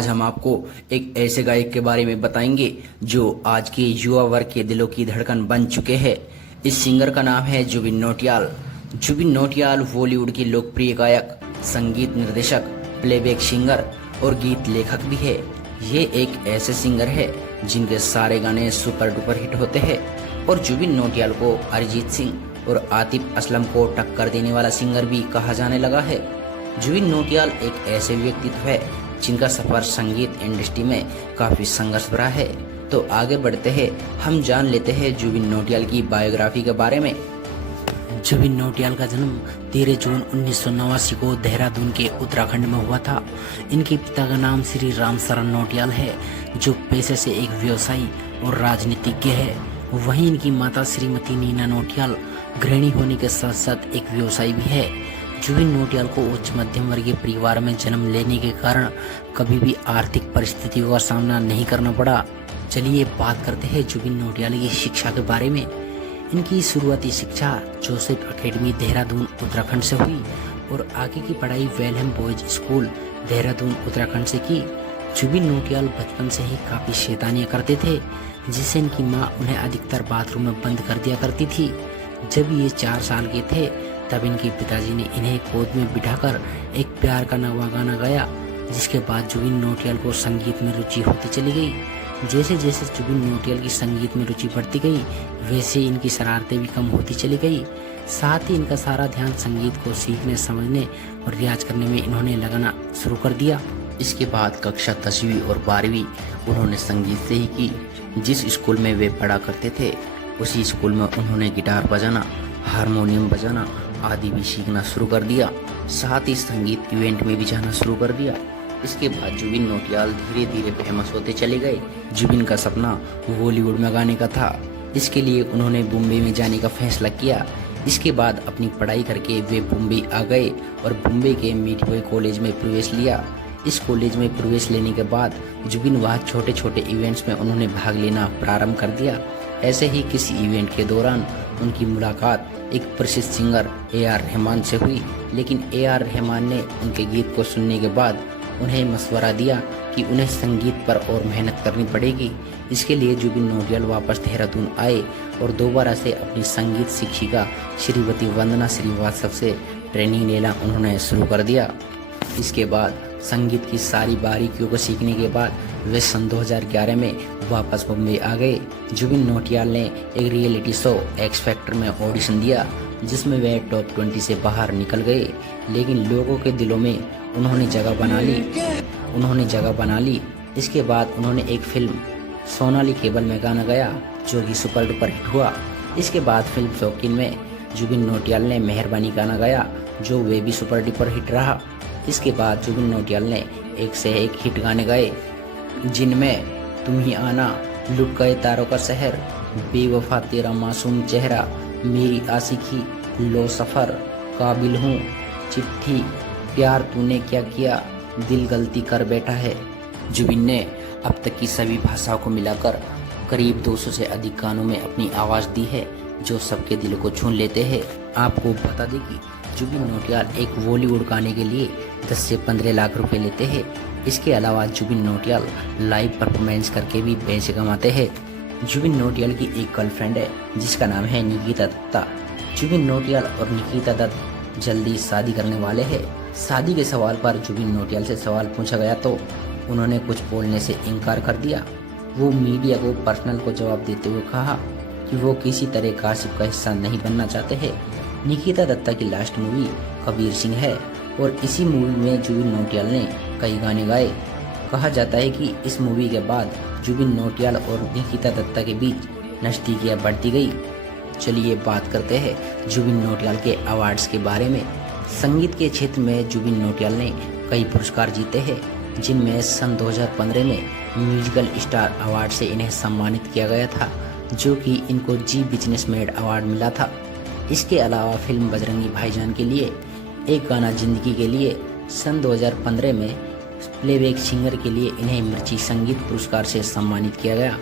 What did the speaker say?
आज हम आपको एक ऐसे गायक के बारे में बताएंगे जो आज के युवा वर्ग के दिलों की धड़कन बन चुके हैं। इस सिंगर का नाम है जुबिन नौटियाल। जुबिन नौटियाल बॉलीवुड के लोकप्रिय गायक, संगीत निर्देशक, प्लेबैक सिंगर और गीत लेखक भी है। ये एक ऐसे सिंगर है जिनके सारे गाने सुपर डुपर हिट होते हैं और जुबिन नौटियाल को अरिजीत सिंह और आतिफ असलम को टक्कर देने वाला सिंगर भी कहा जाने लगा है। जुबिन नौटियाल एक ऐसे व्यक्तित्व है जिनका सफर संगीत इंडस्ट्री में काफी संघर्ष भरा है। तो आगे बढ़ते हैं, हम जान लेते हैं जुबिन नौटियाल की बायोग्राफी के बारे में। जुबिन नौटियाल का जन्म 13 जून 1989 को देहरादून के उत्तराखंड में हुआ था। इनके पिता का नाम श्री राम शरण नौटियाल है, जो पेशे से एक व्यवसायी और राजनीतिज्ञ है। वहीं इनकी माता श्रीमती नीना नौटियाल गृहिणी होने के साथ साथ एक व्यवसायी भी है। जुबिन नौटियाल को उच्च मध्यम वर्गीय परिवार में जन्म लेने के कारण कभी भी आर्थिक परिस्थितियों का सामना नहीं करना पड़ा। चलिए बात करते हैं जुबिन नौटियाल की शिक्षा के बारे में। इनकी शुरुआती शिक्षा जोसेफ अकेडमी देहरादून उत्तराखंड से हुई और आगे की पढ़ाई वेलहम बॉयज स्कूल देहरादून उत्तराखंड से की। जुबिन नौटियाल बचपन से ही काफी शैतानियां करते थे, जिससे इनकी माँ उन्हें अधिकतर बाथरूम में बंद कर दिया करती थी। जब ये 4 साल के थे तब इनके पिताजी ने इन्हें गोद में बिठाकर एक प्यार का नवा गाना गाया, जिसके बाद जुबिन नौटियाल को संगीत में रुचि होती चली गई। जैसे जैसे जुबिन नौटियाल की संगीत में रुचि बढ़ती गई, वैसे इनकी शरारतें भी कम होती चली गई। साथ ही इनका सारा ध्यान संगीत को सीखने, समझने और रियाज करने में इन्होंने लगाना शुरू कर दिया। इसके बाद कक्षा 10वीं और 12वीं उन्होंने संगीत से ही की। जिस स्कूल में वे पढ़ा करते थे उसी स्कूल में उन्होंने गिटार बजाना, हारमोनियम बजाना आदि भी सीखना शुरू कर दिया। साथ ही संगीत इवेंट में भी जाना शुरू कर दिया। इसके बाद जुबिन नौटियाल धीरे धीरे फेमस होते चले गए। जुबिन का सपना बॉलीवुड में गाने का था। इसके लिए उन्होंने बॉम्बे में जाने का फैसला किया। इसके बाद अपनी पढ़ाई करके वे बॉम्बे आ गए और बॉम्बे के मिडवे कॉलेज में प्रवेश लिया। इस कॉलेज में प्रवेश लेने के बाद जुबिन वहाँ छोटे छोटे इवेंट्स में उन्होंने भाग लेना प्रारंभ कर दिया। ऐसे ही किसी इवेंट के दौरान उनकी मुलाकात एक प्रसिद्ध सिंगर ए.आर. रहमान से हुई, लेकिन ए.आर. रहमान ने उनके गीत को सुनने के बाद उन्हें मशवरा दिया कि उन्हें संगीत पर और मेहनत करनी पड़ेगी। इसके लिए जुबिन नौटियाल वापस देहरादून आए और दोबारा से अपनी संगीत शिक्षिका श्रीमती वंदना श्रीवास्तव से ट्रेनिंग लेना उन्होंने शुरू कर दिया। इसके बाद संगीत की सारी बारीकियों को सीखने के बाद वे सन 2011 में वापस मुंबई आ गए। जुबिन नौटियाल ने एक रियलिटी शो एक्स फैक्टर में ऑडिशन दिया, जिसमें वे टॉप 20 से बाहर निकल गए, लेकिन लोगों के दिलों में उन्होंने जगह बना ली। इसके बाद उन्होंने एक फिल्म सोनाली केबल में गाना गाया, जो कि सुपर डुपर हिट हुआ। इसके बाद फिल्म शौकीन में जुबिन नौटियाल ने मेहरबानी गाना गाया, जो वे भी सुपर डुपर हिट रहा। इसके बाद जुबिन नौटियाल ने एक से एक हिट गाने गाए, जिनमें तुम ही आना, लुट गए तारों का शहर, बेवफा तेरा मासूम चेहरा, मेरी आशिकी, लो सफर, काबिल हूँ, चिट्ठी, प्यार तूने क्या किया, दिल गलती कर बैठा है। जुबिन ने अब तक की सभी भाषाओं को मिलाकर करीब 200 से अधिक गानों में अपनी आवाज़ दी है, जो सबके दिल को छू लेते हैं। आपको बता दें कि जुबिन नौटियाल एक बॉलीवुड गाने के लिए 10 से 15 लाख रुपए लेते हैं। इसके अलावा जुबिन नौटियाल लाइव परफॉर्मेंस करके भी पैसे कमाते हैं। जुबिन नौटियाल की एक गर्लफ्रेंड है जिसका नाम है निकिता दत्ता। जुबिन नौटियाल और निकिता दत्त जल्दी शादी करने वाले हैं। शादी के सवाल पर जुबिन नौटियाल से सवाल पूछा गया तो उन्होंने कुछ बोलने से इनकार कर दिया। वो मीडिया को पर्सनल को जवाब देते हुए कहा कि वो किसी तरह गॉसिप का हिस्सा नहीं बनना चाहते हैं। निकिता दत्ता की लास्ट मूवी कबीर सिंह है और इसी मूवी में जुबिन नौटियाल ने कई गाने गाए। कहा जाता है कि इस मूवी के बाद जुबिन नौटियाल और निकिता दत्ता के बीच नज़दीकियां बढ़ती गई। चलिए बात करते हैं जुबिन नौटियाल के अवार्ड्स के बारे में। संगीत के क्षेत्र में जुबिन नौटियाल ने कई पुरस्कार जीते हैं, जिनमें सन 2015 में म्यूजिकल स्टार अवार्ड से इन्हें सम्मानित किया गया था, जो कि इनको जी बिजनेसमैन अवार्ड मिला था। इसके अलावा फिल्म बजरंगी भाईजान के लिए एक गाना जिंदगी के लिए सन 2015 में प्लेबैक सिंगर के लिए इन्हें मिर्ची संगीत पुरस्कार से सम्मानित किया गया।